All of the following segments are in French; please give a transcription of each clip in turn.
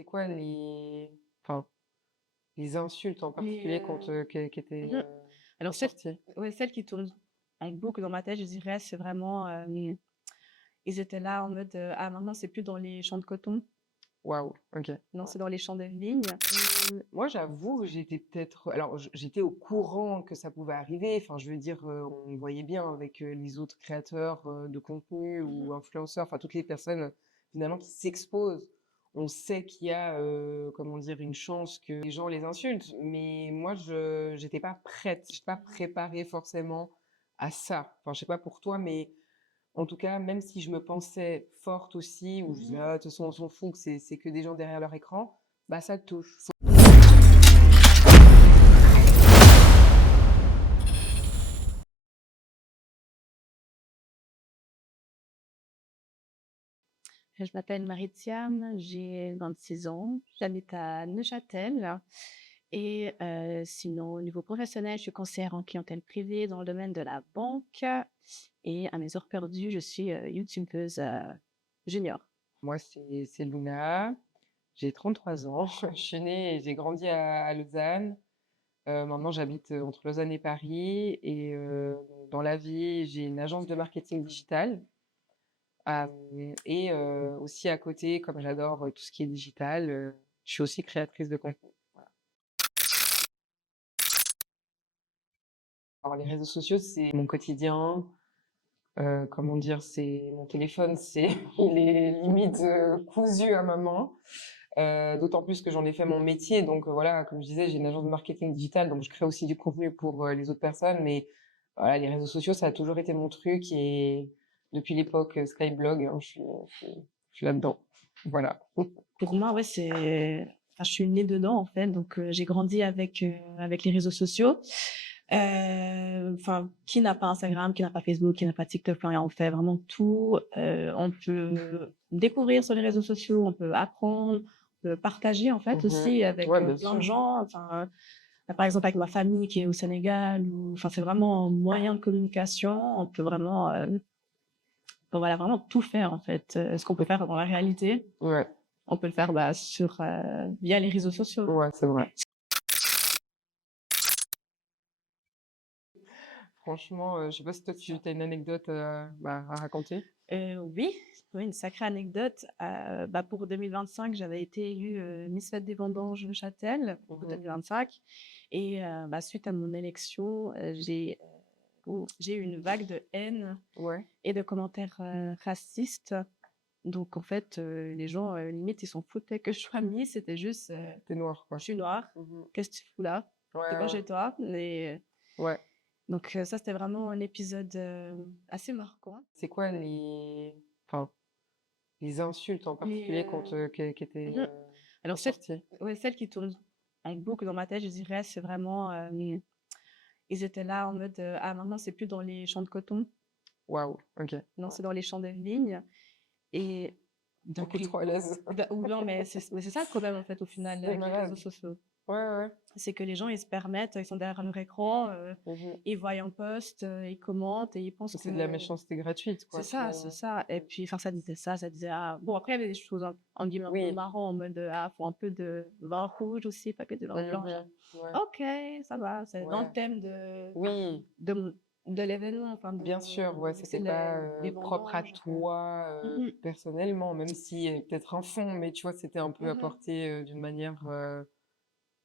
C'est quoi enfin, les insultes en particulier qui étaient Mmh. Alors celle ressorties? ouais, celle qui tourne en boucle dans ma tête, je dirais, c'est vraiment, ils étaient là en mode, «Ah maintenant c'est plus dans les champs de coton, Waouh, OK. non c'est dans les champs de vigne». Moi, j'avoue, j'étais peut-être alors j'étais au courant que ça pouvait arriver. Enfin, je veux dire, on voyait bien avec, les autres créateurs, de contenu Mmh mh. ou influenceurs, enfin toutes les personnes, finalement qui s'exposent. On sait qu'il y a, comment dire? Une chance que les gens les insultent, mais moi je j'étais pas prête, j'étais pas préparée forcément à ça. Enfin, je sais pas pour toi, mais en tout cas, même si je me pensais forte aussi ou je disais: «Ah, de toute façon, on s'en fout que c'est que des gens derrière leur écran», bah, ça te touche. Je m'appelle Marie-Thiam, j'ai 26 ans, j'habite à Neuchâtel et sinon au niveau professionnel, je suis conseillère en clientèle privée dans le domaine de la banque et à mes heures perdues, je suis, youtubeuse, junior. Moi, c'est Luna, j'ai 33 ans, je suis née et j'ai grandi à Lausanne. Maintenant, j'habite entre Lausanne et Paris et dans la vie, j'ai une agence de marketing digital. Et aussi à côté, comme j'adore tout ce qui est digital, je suis aussi créatrice de contenu. Voilà. Alors, les réseaux sociaux, c'est mon quotidien. Comment dire, c'est mon téléphone, c'est il est limite cousu à ma main. D'autant plus que j'en ai fait mon métier. Donc voilà, comme je disais, j'ai une agence de marketing digital, donc je crée aussi du contenu pour les autres personnes. Mais voilà, les réseaux sociaux, ça a toujours été mon truc et depuis l'époque Skyblog, hein, je suis là-dedans. Voilà. Pour moi, ouais, enfin, je suis née dedans en fait, donc j'ai grandi avec les réseaux sociaux. Enfin, qui n'a pas Instagram, qui n'a pas Facebook, qui n'a pas TikTok, enfin, on fait vraiment tout. On peut découvrir sur les réseaux sociaux, on peut apprendre, on peut partager en fait Mhm. aussi avec Ouais, bien plein de sûr. gens. Enfin, par exemple avec ma famille qui est au Sénégal, ou enfin c'est vraiment un moyen de communication. On peut vraiment, enfin, voilà, vraiment tout faire en fait. Ce qu'on peut faire dans la réalité, Ouais, on peut le faire bah, via les réseaux sociaux. ouais, c'est vrai. Franchement, je sais pas si toi tu as une anecdote à raconter. Oui, oui, une sacrée anecdote. Bah, pour 2025, j'avais été élue Miss Fête des Vendanges Neuchâtel pour Mhm. 2025. Et bah, suite à mon élection, j'ai eu une vague de haine Ouais, et de commentaires racistes. Donc, en fait, les gens, limite, ils s'en foutaient que je sois Miss. C'était juste, t'es noir, je quoi. suis noire, Mhm. qu'est-ce que tu fous là? Ouais, T'es pas ouais, chez toi. Et ouais. donc, ça, c'était vraiment un épisode assez marquant. C'est quoi enfin, les insultes en particulier qui étaient Mhm. Alors, ressorties? ouais, celle qui tourne en boucle dans ma tête, je dirais, c'est vraiment, ils étaient là en mode, ah, maintenant, c'est plus dans les champs de coton, Waouh, ok. non, c'est dans les champs de vigne. Et Beaucoup trop à l'aise. ou non, mais c'est ça le problème, en fait, au final, C'est avec les réseaux malade. sociaux. Ouais, ouais. C'est que les gens, ils se permettent, ils sont derrière leur écran, Mhm. ils voient un post, ils commentent et ils pensent que C'est de la méchanceté gratuite, c'est quoi, ça, c'est finalement. ça. Et puis, enfin, ça disait ça, ça disait, ah, bon, après, il y avait des choses, en guillemets, un peu Oui. marrant, en mode, ah, faut un peu de vin rouge aussi, pas que de vin blanc. Genre, Mhm. Ouais. ok, ça va, c'est dans le Ouais. thème Oui, de, de l'événement, enfin, bien sûr, ouais, c'est c'était pas les propre à vendanges. toi Mhm, personnellement, même si peut-être un fond, mais tu vois, c'était un peu mhm. apporté d'une manière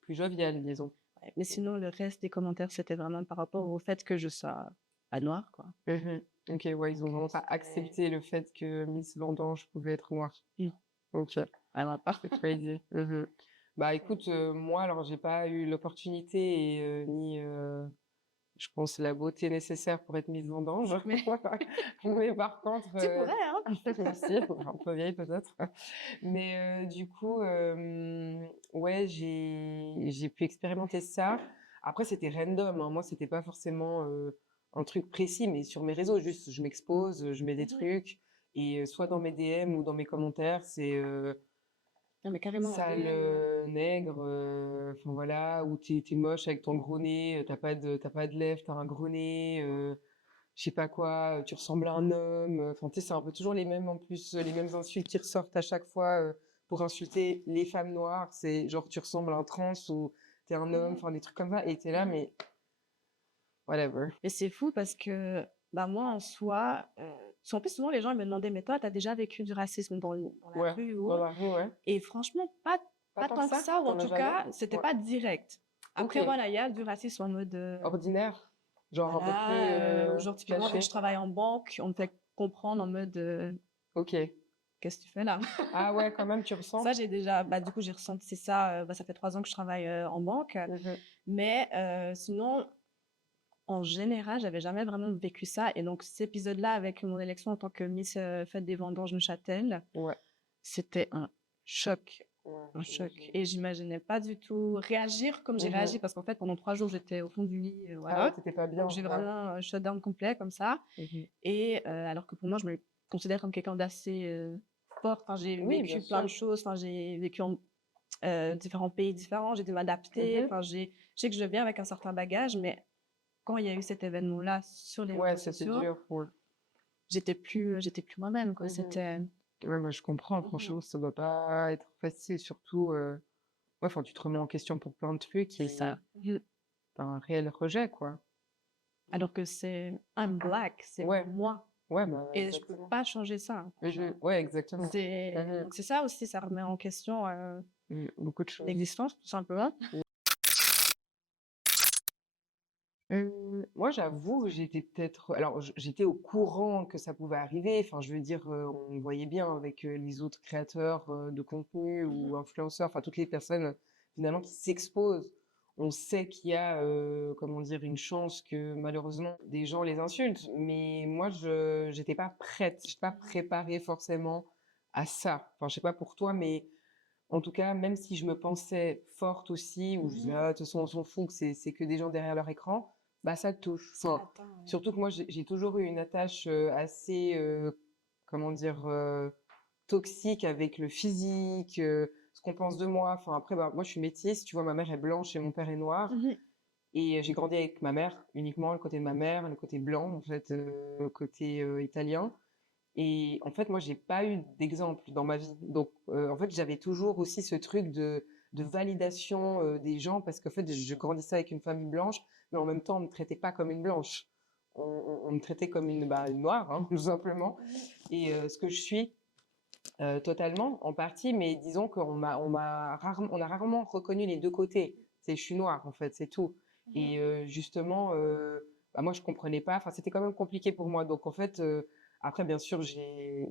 plus joviale, disons. Ouais, mais sinon, le reste des commentaires, c'était vraiment par rapport au fait que je sois à noir, quoi. Mhm. Ok, ouais, ils ont vraiment pas accepté le fait que Miss Vendange pouvait être noire. Mm. Ok, Vraiment pas. c'est crazy. Mhm. Bah écoute, moi alors j'ai pas eu l'opportunité et ni je pense la beauté nécessaire pour être Miss Vendange. Mais Mais par contre, tu pourrais, hein? merci, un peu vieille peut-être. Mais du coup, ouais, j'ai pu expérimenter ça. Après, c'était random, hein. Moi, c'était pas forcément un truc précis, mais sur mes réseaux, juste, je m'expose, je mets des Mhm. trucs, et soit dans mes DM ou dans mes commentaires, c'est Non, mais carrément. sale nègre, enfin voilà, ou t'es moche avec ton gros nez, t'as pas de lèvres, t'as un gros nez, je sais pas quoi, tu ressembles à un homme. Enfin, tu sais, c'est un peu toujours les mêmes en plus, les mêmes insultes qui ressortent à chaque fois pour insulter les femmes noires, c'est genre tu ressembles à un trans ou t'es un homme, enfin des trucs comme ça, et t'es là, mais whatever. Mais c'est fou parce que, bah, moi, en soi, parce qu'en plus, souvent, les gens ils me demandaient: «Mais toi, tu as déjà vécu du racisme dans la Ouais, rue ou dans autre?» la rue, ouais. Et franchement, Pas pas tant que tant que ça? ça, ou en T'en as tout jamais? cas, c'était Ouais. pas direct. Ok. Après, voilà, il y a du racisme en mode, Ordinaire? Genre un peu plus voilà, genre typiquement quand je caché? travaille en banque, on me fait comprendre en mode, Ok. «Qu'est-ce que tu fais là?» Ah ouais, quand même, tu Ça, ressens? j'ai déjà, bah, du coup, j'ai ressenti ça, bah, ça fait 3 ans que je travaille, en banque, Mhm. mais sinon, en général, j'avais jamais vraiment vécu ça, et donc cet épisode-là avec mon élection en tant que Miss, Fête des Vendanges Neuchâtel, Ouais. c'était choc, Ouais, un choc, j'imagine. et j'imaginais pas du tout réagir comme j'ai réagi Mhm. parce qu'en fait, pendant 3 jours, j'étais au fond du lit, Ah ouais, voilà. t'étais pas bien, Donc j'ai ouais. vraiment un shutdown complet comme ça, Mhm. et alors que pour moi, je me considère comme quelqu'un d'assez, fort. Enfin, j'ai Oui, bien vécu plein de sûr. choses, enfin, j'ai vécu en différents pays différents, j'ai dû m'adapter, Mhm. enfin, je sais que je viens avec un certain bagage, mais quand il y a eu cet événement-là sur les Ouais, réseaux c'était sociaux, dur. Ouais. j'étais plus moi-même, quoi. Mhm. C'était Ouais, moi je comprends, franchement, ça doit pas être facile, surtout, ouais, enfin, tu te remets en question pour plein de trucs c'est et ça. t'as un réel rejet, quoi. Alors que c'est I'm black, c'est Ouais, moi, ouais, bah, et je peux exactement. pas changer ça. Ouais, exactement. C'est Mhm. donc c'est ça aussi, ça remet en question, Beaucoup de choses. l'existence, tout simplement. Moi, j'avoue que j'étais peut-être, alors j'étais au courant que ça pouvait arriver. Enfin, je veux dire, on voyait bien avec les autres créateurs de contenu Mmh. ou influenceurs, enfin toutes les personnes finalement qui s'exposent. On sait qu'il y a, comment dire, une chance que malheureusement des gens les insultent. Mais moi, je j'étais pas prête, j'étais pas préparée forcément à ça. Enfin, je sais pas pour toi, mais en tout cas, même si je me pensais forte aussi, ou je disais, ah, de toute façon, on s'en fout, que c'est que des gens derrière leur écran, bah ça te touche. Ça Enfin, atteint, surtout que moi, j'ai toujours eu une attache assez, comment dire, toxique avec le physique, ce qu'on pense de moi. Enfin, après, bah, moi, je suis métisse, tu vois, ma mère est blanche et mon père est noir. Mmh. Et j'ai grandi avec ma mère, uniquement le côté de ma mère, le côté blanc, en fait, le côté italien. Et en fait, moi, j'ai pas eu d'exemple dans ma vie. Donc, en fait, j'avais toujours aussi ce truc de validation des gens parce qu'en fait, je grandissais avec une famille blanche, mais en même temps, on me traitait pas comme une blanche. On me traitait comme une noire, hein, tout simplement. Et ce que je suis totalement, en partie, mais disons on a rarement reconnu les deux côtés. C'est je suis noire, en fait, c'est tout. Et justement, bah, moi, je comprenais pas. Enfin, c'était quand même compliqué pour moi. Donc, en fait, après, bien sûr, j'ai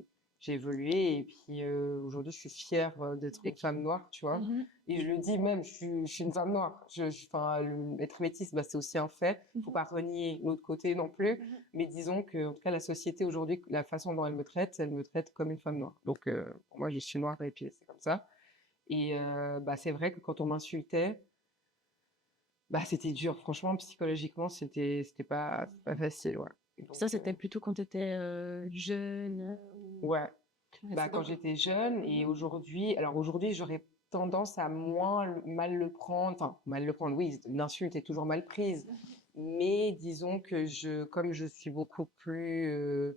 évolué et puis aujourd'hui, je suis fière d'être une femme noire, tu vois. Mmh. Et je le dis même, je suis une femme noire. Enfin, être métisse, bah, c'est aussi un fait. Faut Mmh. pas renier l'autre côté non plus. Mmh. Mais disons que, en tout cas, la société aujourd'hui, la façon dont elle me traite comme une femme noire. Donc, pour moi, je suis noire et puis c'est comme ça. Et bah, c'est vrai que quand on m'insultait, bah, c'était dur. Franchement, psychologiquement, pas facile, ouais. Donc, Ça, c'était plutôt quand tu étais, jeune, ouais. ouais, Bah, c'est quand donc j'étais jeune et aujourd'hui, alors aujourd'hui, j'aurais tendance à moins mal le prendre. Enfin, mal le prendre, oui, une insulte est toujours mal prise. Mais disons que comme je suis beaucoup plus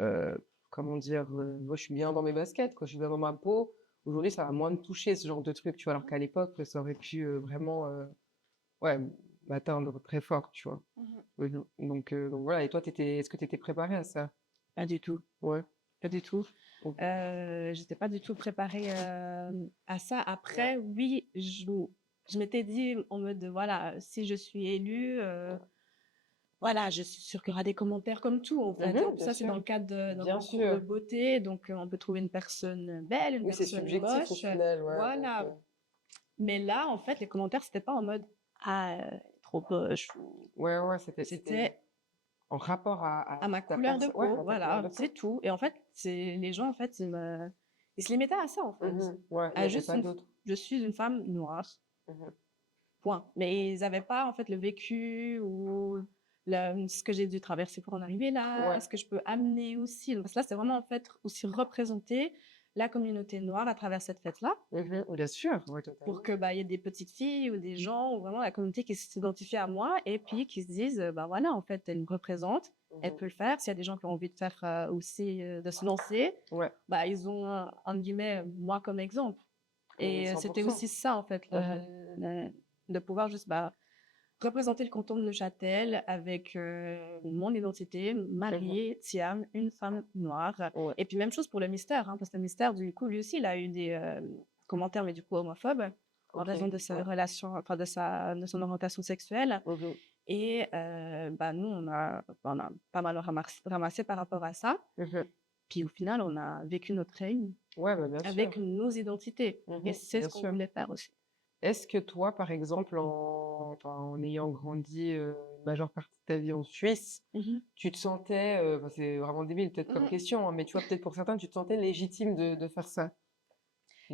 Heu, comment dire? Moi, je suis bien dans mes baskets, quoi, je suis bien dans ma peau. Aujourd'hui, ça va moins me toucher ce genre de truc, tu vois? Alors qu'à l'époque, ça aurait pu, vraiment, ouais, m'atteindre très fort, tu vois? Mmh. Donc voilà. Et toi, est-ce que tu étais préparée à ça? Pas du tout, Ouais, pas du tout. OK. J'étais pas du tout préparée, à ça. Après, oui, je m'étais dit en mode, voilà, si je suis élue, voilà, je suis sûre qu'il y aura des commentaires comme tout, en fait. En plus, Bien ça, c'est sûr, dans le cadre d'un bien concours de sûr. beauté, donc on peut trouver une personne belle, une Oui, c'est personne subjectif au moche, final, ouais, donc voilà. Mais là, en fait, les commentaires, c'était pas en mode: «Ah, trop moche», ou ouais, ouais, c'était c'était en rapport à à ma ta couleur de personne, ouais, peau, à ta couleur voilà, de c'est peau. tout. Et en fait, c'est les gens, en fait, ils se limitaient à ça, en fait. Ouais, il y À avait juste pas d'autre. je suis une femme noire, Mmh. point. Mais ils avaient pas, en fait, le vécu ou ce que j'ai dû traverser pour en arriver là, Ouais. ce que je peux amener aussi. Donc là, c'est vraiment, en fait, aussi représenter la communauté noire à travers cette fête-là, Bien sûr, ouais, pour totalement. que bah, il y ait des petites filles ou des gens ou vraiment la communauté qui s'identifie à moi et puis qui se disent bah voilà, en fait, elle me représente, elle peut le faire. S'il y a des gens qui ont envie de faire aussi, de se lancer, Ouais, bah, ils ont, entre guillemets, moi comme exemple. mais Et c'était 100%. aussi ça, en fait, de pouvoir juste bah, représenter le canton de Neuchâtel avec mon identité, mariée, Thiam, une femme noire. Ouais, Et puis même chose pour le mystère, hein, parce que le mystère, du coup, lui aussi, il a eu des commentaires, mais du coup homophobes, en ok. raison de sa Ouais. relation, enfin de son orientation sexuelle. Mhm, Et bah, nous, on a pas mal ramassé par rapport à ça. mhm. Puis au final, on a vécu notre règne Ouais, bah, bien sûr. avec nos identités. Et c'est Bien ce qu'on sûr. voulait faire aussi. Est-ce que toi, par exemple, en ayant grandi une majeure partie de ta vie en Suisse, tu te sentais, enfin, c'est vraiment débile peut-être comme question, hein, mais tu vois, peut-être pour certains, tu te sentais légitime de faire ça,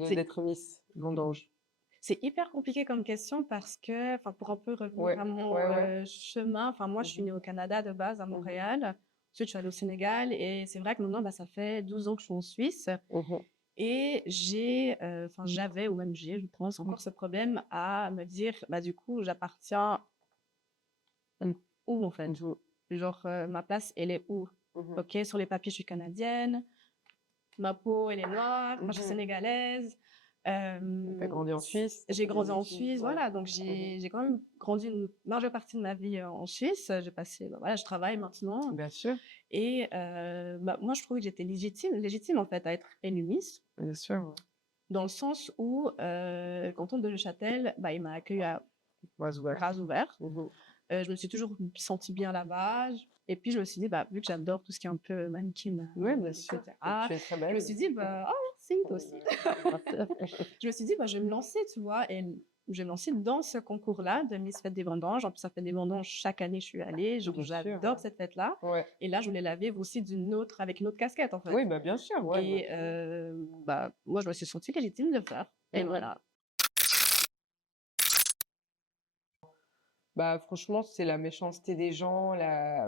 C'est d'être Miss Vendange? C'est hyper compliqué comme question parce que, enfin, pour un peu revenir Ouais, à mon ouais, ouais. chemin, enfin, moi, je suis née au Canada de base, à Montréal. Ensuite, je suis allée au Sénégal et c'est vrai que maintenant, bah, ça fait 12 ans que je suis en Suisse Mhm. et enfin, j'avais ou même j'ai, je pense, encore ce problème à me dire, bah, du coup, j'appartiens où en fait? Genre, ma place, elle est où? Mhm. Ok, sur les papiers, je suis canadienne, ma peau, elle est noire, moi, je suis sénégalaise. T'as grandi en Suisse, t'as J'ai fait des grandi en études, Suisse, ouais. voilà, donc j'ai quand même grandi une majeure partie de ma vie en Suisse. J'ai passé, bah, voilà, je travaille maintenant Bien sûr, et bah, moi, je trouvais que j'étais légitime en fait à être élue Miss, bien sûr. dans le sens où le canton de Neuchâtel, bah, il m'a accueilli à Ouais, ouais. bras ouverts. Mhm. Je me suis toujours sentie bien là-bas. Et puis, je me suis dit, bah, vu que j'adore tout ce qui est un peu mannequin, Ouais, bien sûr. etc., Tu es très je me belle. suis dit, bah, oh, merci, toi aussi. Je me suis dit, bah, je vais me lancer, tu vois, et je vais me lancer dans ce concours-là de Miss Fête des Vendanges. En plus, ça fait des vendanges chaque année, je suis allée. Genre, Bien sûr, j'adore cette fête-là. ouais. Et là, je voulais la vivre aussi avec une autre casquette, en fait. Oui, bah, bien sûr, ouais. Et bah, moi, je me suis sentie légitime de le faire. Et voilà. Bah, franchement, c'est la méchanceté des gens,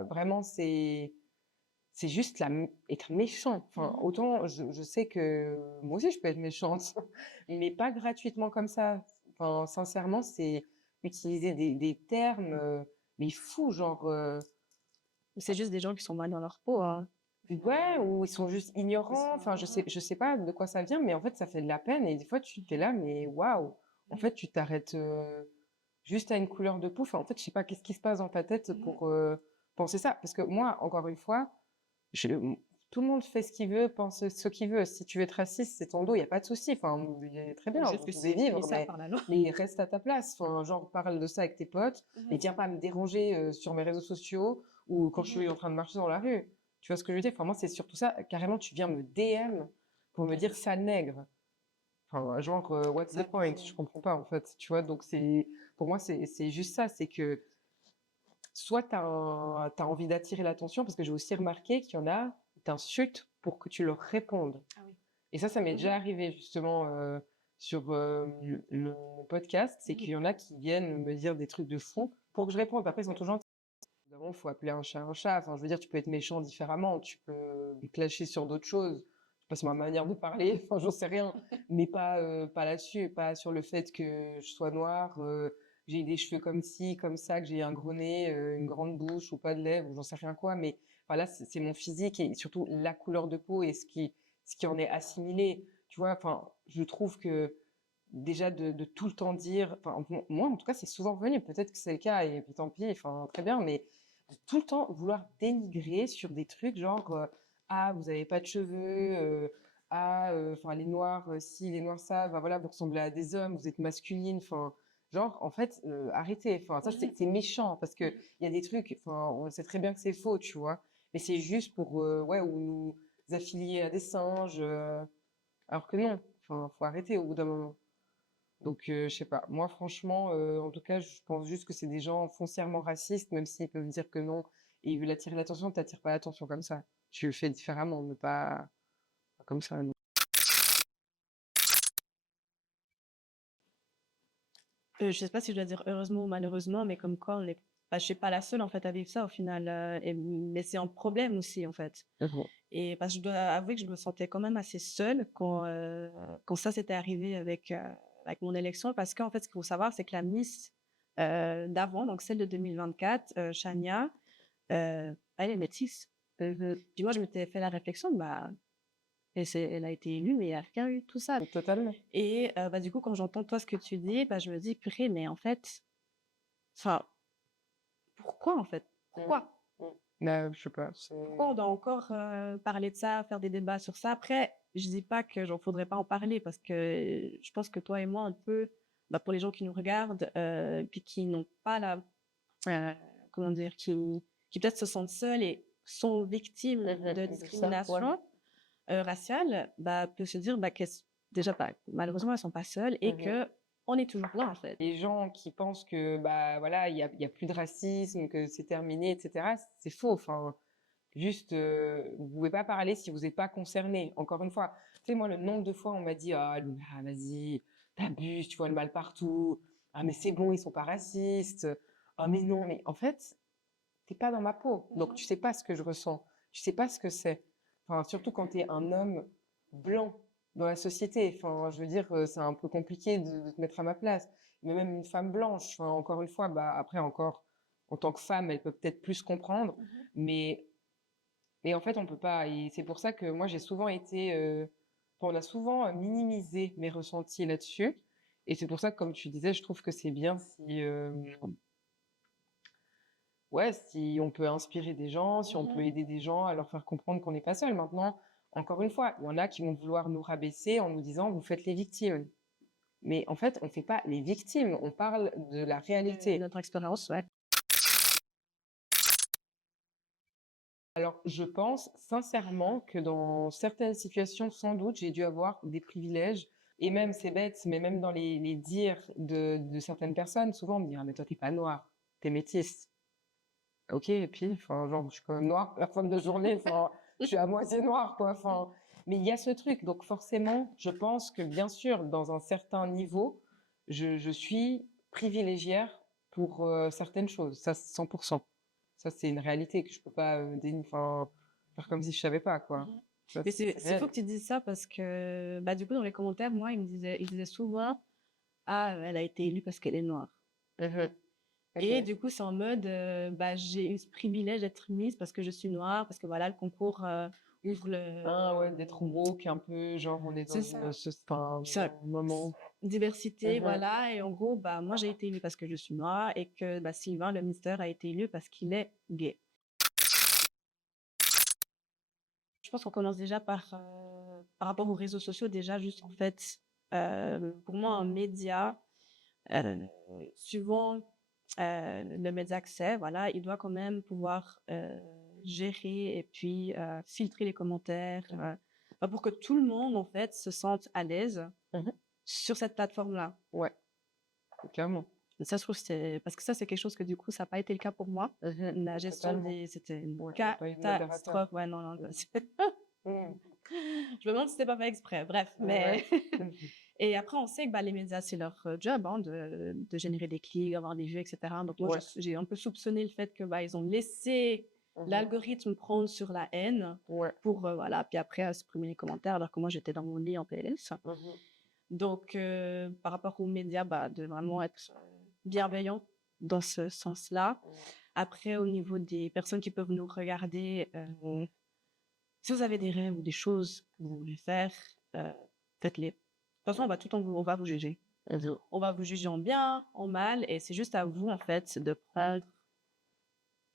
vraiment, c'est juste être méchant. Enfin, autant, je sais que moi aussi, je peux être méchante, mais pas gratuitement comme ça. Enfin, sincèrement, c'est utiliser des termes, mais fous, genre, C'est juste des gens qui sont mal dans leur peau, hein. ouais, ou ils sont juste ignorants. Enfin, je sais pas de quoi ça vient, mais en fait, ça fait de la peine. Et des fois, tu t'es là, mais waouh! En fait, tu t'arrêtes juste à une couleur de peau. Enfin, en fait, je sais pas qu'est-ce qui se passe dans ta tête pour penser ça. Parce que moi, encore une fois, je, tout le monde fait ce qu'il veut, pense ce qu'il veut. Si tu veux être raciste, c'est ton dos, il n'y a pas de souci. Enfin, très bien, Juste vous que pouvez c'est puni vivre, ça par la loi. mais reste à ta place. Enfin, genre, parle de ça avec tes potes, mais viens pas me déranger sur mes réseaux sociaux ou quand je suis en train de marcher dans la rue. Tu vois ce que je veux dire? Enfin, moi, c'est surtout ça. Carrément, tu viens me DM pour me dire ça nègre. Enfin, genre, what's the point? Je comprends pas, en fait. Tu vois, donc pour moi, c'est juste ça. C'est que soit tu as envie d'attirer l'attention, parce que j'ai aussi remarqué qu'il y en a, t'insultent pour que tu leur répondes. Ah oui. Et ça m'est déjà arrivé justement sur le podcast, c'est qu'il y en a qui viennent me dire des trucs de fou pour que je réponde. Après, ils sont toujours gentils. Évidemment, il faut appeler un chat un chat. Enfin, je veux dire, tu peux être méchant différemment, tu peux me clasher sur d'autres choses. Je sais pas, c'est ma manière de parler, enfin, j'en sais rien. Mais pas là-dessus, pas sur le fait que je sois noire, j'ai des cheveux comme ci, comme ça, que j'ai un gros nez, une grande bouche ou pas de lèvres, ou j'en sais rien quoi. Mais voilà, c'est mon physique et surtout la couleur de peau et ce qui en est assimilé. Tu vois, enfin, je trouve que déjà de tout le temps dire, enfin, moi en tout cas, c'est souvent revenu, peut-être que c'est le cas et puis tant pis, enfin, très bien, mais de tout le temps vouloir dénigrer sur des trucs genre, ah, vous avez pas de cheveux, ah, enfin, les noirs, si, les noirs ça, bah voilà, vous ressemblez à des hommes, vous êtes masculine, enfin, genre, en fait, arrêtez, enfin, ça, c'est méchant parce que il y a des trucs, enfin, on sait très bien que c'est faux, tu vois, mais c'est juste pour, ouais, ou nous affilier à des singes, alors que non, enfin, faut arrêter au bout d'un moment. Donc, je sais pas. Moi, franchement, en tout cas, je pense juste que c'est des gens foncièrement racistes, même s'ils peuvent dire que non. Et ils veulent attirer l'attention, t'attires pas l'attention comme ça. Tu le fais différemment, mais pas comme ça, non. Je sais pas si je dois dire heureusement ou malheureusement, mais comme quoi on est bah, je suis pas la seule, en fait, à vivre ça au final, mais c'est un problème aussi, en fait. Mhm. Et parce que je dois avouer que je me sentais quand même assez seule quand ça s'était arrivé avec mon élection. Parce qu'en fait, ce qu'il faut savoir, c'est que la Miss d'avant, donc celle de 2024, Chania, elle est métisse. Puis moi, je m'étais fait la réflexion, bah, elle a été élue, mais il n'y a rien eu, tout ça. Totalement. Et bah, du coup, quand j'entends toi ce que tu dis, bah, je me dis, purée, mais en fait, enfin, pourquoi en fait? Mm. Pourquoi? Mm. Bah, je sais pas. Pourquoi on doit encore parler de ça, faire des débats sur ça? Après, je dis pas que j'en faudrait pas en parler parce que je pense que toi et moi, un peu, bah, pour les gens qui nous regardent, puis qui n'ont pas euh, comment dire, qui peut-être se sentent seuls et sont victimes de De ça, ouais. discrimination raciale, bah, peut se dire, bah, déjà, bah, malheureusement, elles sont pas seules et Mhm. que on est toujours là, en fait. Les gens qui pensent que bah voilà, il y a plus de racisme, que c'est terminé, etc. C'est faux. Enfin, juste, vous pouvez pas parler si vous n'êtes pas concerné. Encore une fois, tu sais, moi, le nombre de fois on m'a dit, ah, vas-y, t'abuses, tu vois le mal partout. Ah, mais c'est bon, ils sont pas racistes. Ah, mais non, mais en fait, t'es pas dans ma peau, donc tu sais pas ce que je ressens. Tu sais pas ce que c'est. Enfin, surtout quand tu es un homme blanc dans la société. Enfin, je veux dire, c'est un peu compliqué de te mettre à ma place. Mais même une femme blanche, enfin, encore une fois, bah, après encore, en tant que femme, elle peut peut-être plus comprendre, mais, mais en fait, on peut pas. Et c'est pour ça que moi, j'ai souvent été, on a souvent minimisé mes ressentis là-dessus. Et c'est pour ça que, comme tu disais, je trouve que c'est bien si, ouais, si on peut inspirer des gens, si on peut aider des gens à leur faire comprendre qu'on n'est pas seul. Maintenant, encore une fois, il y en a qui vont vouloir nous rabaisser en nous disant vous faites les victimes. Mais en fait, on ne fait pas les victimes, on parle de la réalité. Notre expérience, ouais. Alors, je pense sincèrement que dans certaines situations, sans doute, j'ai dû avoir des privilèges. Et même, c'est bête, mais même dans les dires de certaines personnes, souvent on me dit ah, mais toi, t'es pas noire, t'es métisse. Ok, et puis, enfin, genre, je suis quand même noire à la fin de la journée, enfin, je suis à moitié noire, quoi, enfin. Mais il y a ce truc, donc forcément, je pense que bien sûr, dans un certain niveau, je suis privilégiée pour certaines choses, ça, 100%. Ça, c'est une réalité que je peux pas, enfin, faire comme si je savais pas, quoi. Ça, Mais c'est c'est faux réel. que tu dises ça parce que, bah, du coup, dans les commentaires, moi, ils disaient souvent, ah, elle a été élue parce qu'elle est noire. Mhm. Et Ok. du coup, c'est en mode, bah, j'ai eu ce privilège d'être mise parce que je suis noire, parce que voilà, le concours ouvre Ah ouais, d'être woke un peu, genre on est dans c'est ça. enfin, Ça, un moment. diversité, Mhm. voilà. Et en gros, bah, moi, j'ai été élue parce que je suis noire et que bah, Sylvain, le ministère, a été élu parce qu'il est gay. Je pense qu'on commence déjà par rapport aux réseaux sociaux, déjà, juste en fait, pour moi, un média, euh, suivant le média que c'est, voilà, il doit quand même pouvoir gérer et puis filtrer les commentaires bah, pour que tout le monde, en fait, se sente à l'aise Mhm. sur cette plateforme-là. Ouais, clairement. Et ça, je trouve que c'est parce que ça, c'est quelque chose que du coup, ça n'a pas été le cas pour moi. La gestion Totalement. c'était une Ouais, il n'y a pas eu de modérateur. catastrophe. Ouais, non, non. Mm. Je me demande si c'était pas fait exprès. Bref, mais Ouais. et après, on sait que bah, les médias, c'est leur job hein, de générer des clics, avoir des vues, etc. Donc moi, Ouais. j'ai un peu soupçonné le fait que bah, ils ont laissé Mhm. l'algorithme prendre sur la haine Ouais. pour voilà, puis après supprimer les commentaires, alors que moi, j'étais dans mon lit en PLS. Mhm. Donc, par rapport aux médias, bah, de vraiment être bienveillant dans ce sens-là. Après, au niveau des personnes qui peuvent nous regarder, si vous avez des rêves ou des choses que vous voulez faire, faites-les. De toute façon, on va vous juger. Mhm. On va vous juger en bien, en mal, et c'est juste à vous, en fait, de prendre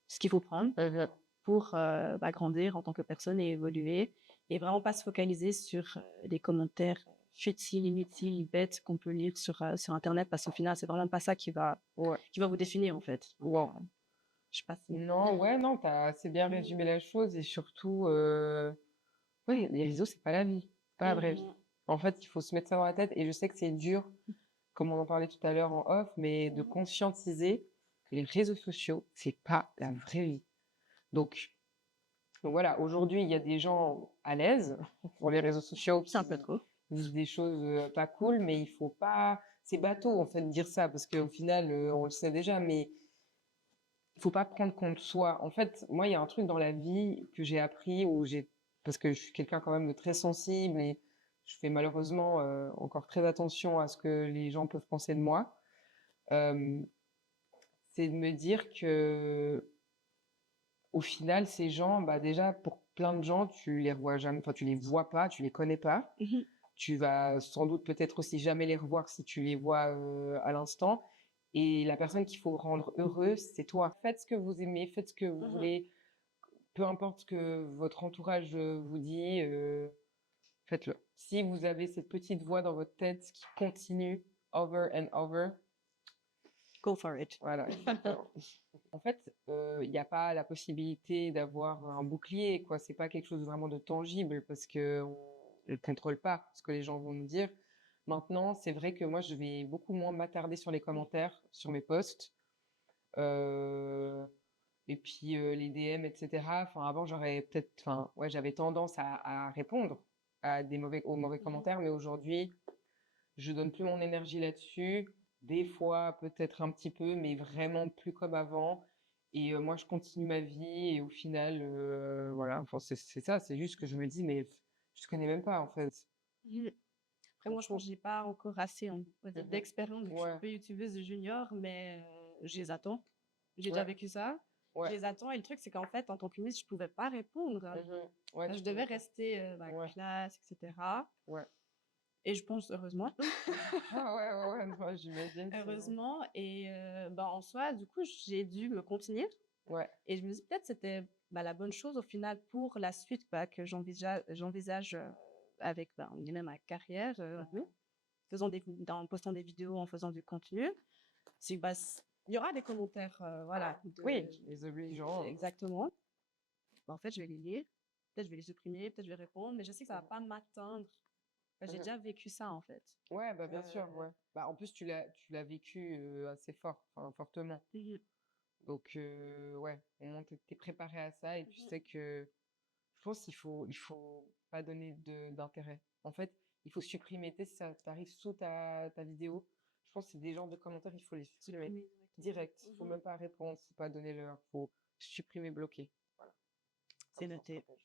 ce qu'il faut prendre Mhm. pour bah, grandir en tant que personne et évoluer, et vraiment pas se focaliser sur des commentaires futiles, inutiles, bêtes qu'on peut lire sur Internet, parce qu'au final, c'est vraiment pas ça Ouais. qui va vous définir, en fait. Wow. Je sais pas si... Non, ouais, non, t'as assez bien résumé la chose et surtout, ouais, les réseaux, c'est pas la vie, c'est pas la vraie vie. En fait, il faut se mettre ça dans la tête et je sais que c'est dur, comme on en parlait tout à l'heure en off, mais de conscientiser que les réseaux sociaux, c'est pas la vraie vie. Donc voilà, aujourd'hui, il y a des gens à l'aise pour les réseaux sociaux C'est un qui peu trop. disent des choses pas cool, mais il faut pas. C'est bateau en fait de dire ça parce qu'au final, on le sait déjà, mais faut pas prendre contre soi. En fait, moi, il y a un truc dans la vie que j'ai appris parce que je suis quelqu'un quand même de très sensible et je fais malheureusement encore très attention à ce que les gens peuvent penser de moi. Euh, c'est de me dire que au final, ces gens, bah déjà, pour plein de gens, tu les revois jamais, enfin, tu les vois pas, tu les connais pas. Mhm. Tu vas sans doute peut-être aussi jamais les revoir si tu les vois à l'instant. Et la personne qu'il faut rendre heureuse, c'est toi. Faites ce que vous aimez, faites ce que vous Mhm. voulez, peu importe ce que votre entourage vous dit, faites-le. Si vous avez cette petite voix dans votre tête qui continue over and over, Go for it. voilà, exactement. En fait, il n'y a pas la possibilité d'avoir un bouclier, quoi. C'est pas quelque chose vraiment de tangible parce que on ne contrôle pas ce que les gens vont nous dire. Maintenant, c'est vrai que moi, je vais beaucoup moins m'attarder sur les commentaires, sur mes posts, euh, et puis les DM, etc. Enfin, avant, ouais, j'avais tendance à répondre aux mauvais Mhm. commentaires, mais aujourd'hui, je donne plus mon énergie là-dessus. Des fois, peut-être un petit peu, mais vraiment plus comme avant. Et moi, je continue ma vie et au final, voilà, enfin, c'est ça. C'est juste que je me dis, mais je te connais même pas, en fait. Mhm. Après, moi, je pense que j'ai pas encore assez Mhm. d'expérience. Je suis Ouais, pas youtubeuse junior, mais je les attends. J'ai déjà ouais, vécu ça. Je ouais. les attends. Et le truc, c'est qu'en fait, en tant que Miss, je pouvais pas répondre. Mhm. Ouais, Je tu pouvais devais pas. rester Ouais, classe, etc. ouais. Et je pense, heureusement, Ah ouais, ouais, ouais, non, j'imagine, sinon. heureusement. Et en soi, du coup, j'ai dû me contenir. Ouais. Et je me dis, peut-être c'était la bonne chose au final pour la suite que j'envisage avec ma carrière, Mhm. en postant des vidéos, en faisant du contenu. C'est que, il y aura des commentaires, voilà, Oui, les obligeants. exactement. En fait, je vais les lire. Peut-être je vais les supprimer, peut-être je vais répondre, mais je sais que ça va pas m'atteindre. J'ai Mhm. déjà vécu ça, en fait. Ouais, bah bien sûr, Euh, ouais. Bah en plus tu l'as vécu assez fort, enfin fortement. mhm, Donc ouais, au moins t'es préparé à ça et tu mhm, sais que je pense qu'il faut pas donner d'intérêt. En fait, il faut supprimer. Tu sais, si ça t'arrive sous ta vidéo, je pense que c'est des genres de commentaires, il faut les supprimer supprimer direct. Faut directement. Mhm. même pas répondre, faut pas donner l'heure, faut supprimer, bloquer. Voilà. C'est Comme ça on se noté. protège.